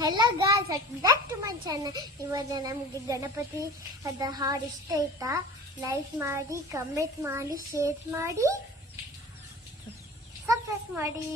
Hello guys welcome back to my channel ಇವಾಗ ನಮಗೆ ಗಣಪತಿ ಅದ ಹಾಡು ಇಷ್ಟ ಆಯ್ತಾ? ಲೈಕ್ ಮಾಡಿ ಕಮೆಂಟ್ ಮಾಡಿ ಶೇರ್ ಮಾಡಿ. ಸಬ್ಸ್ಕ್ರೈಬ್ ಮಾಡಿ.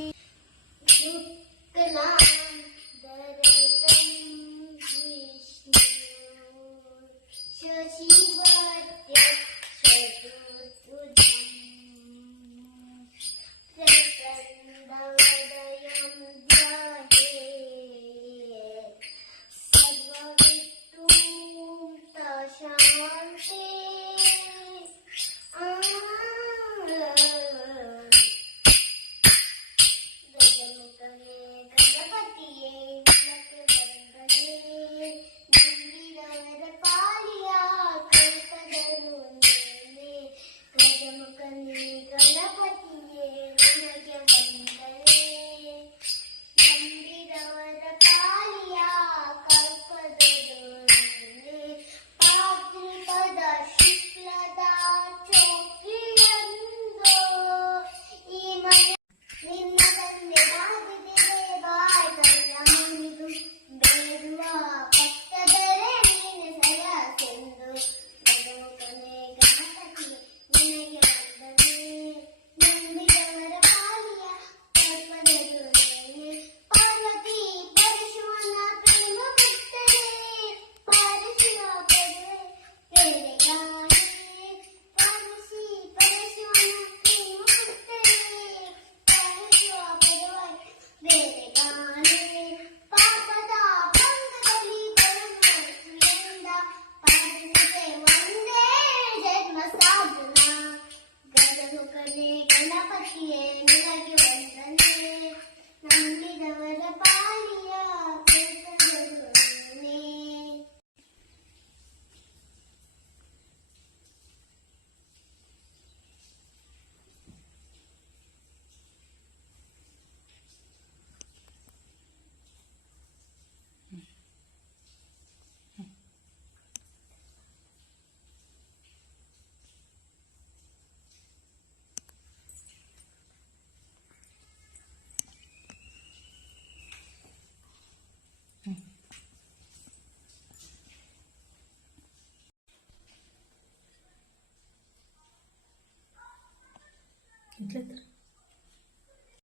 真的。